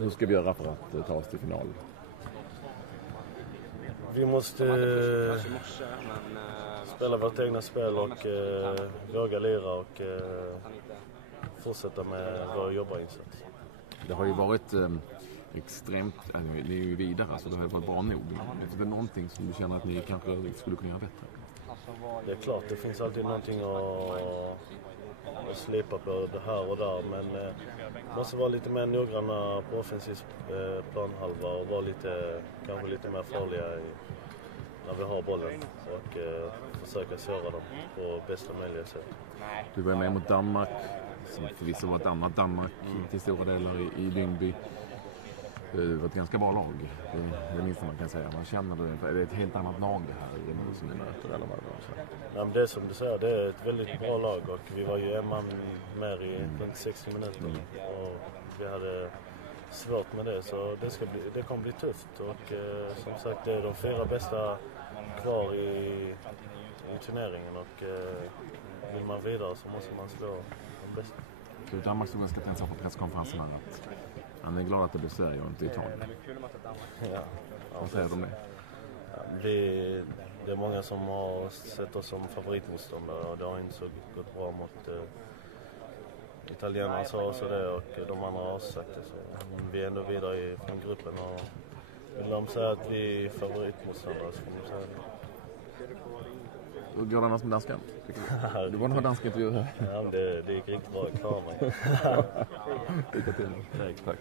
hur ska vi göra för att ta oss till final? Vi måste spela vårt egna spel och våga lira och fortsätta med vår jobbarinsats. Det har ju varit extremt, det är ju vidare, så det har ju varit bra nog. Är det någonting som du känner att ni kanske skulle kunna göra bättre? Det är klart, det finns alltid någonting att slipa på det här och där, men måste vara lite mer noggranna på offensiv planhalva och vara kanske lite mer farliga när vi har bollen och försöka såra dem på bästa möjliga sätt. Du var med mot Danmark, som förvisso var ett annat Danmark till stora delar i Lyngby. Det var ett ganska bra lag, det är det minsta man kan säga. Man känner det är ett helt annat lag det här i som ni möter, eller vad det var. Ja, men det är som du säger, det är ett väldigt bra lag och vi var ju en man mer i runt 60 minuter och vi hade svårt med det, så det kommer bli tufft och som sagt det är de 4 bästa kvar i turneringen och vill man vidare så måste man slå de bästa. Så Danmark stod ganska tänsa på presskonferensen att han är glad att det blir Sverige och inte Italien. Ja. Vad säger du om det? Det är många som har sett oss som favoritmotståndare och det har inte så gått bra mot italienarna sa också det och de andra har sagt det. Så vi är ändå vidare från gruppen och vill de säga att vi är favoritmotståndare så får de säga det. Hur går det annars med danskan? Du var nog danska intervju här. Ja, det gick riktigt bra, jag klarar mig. Lycka till. Tack.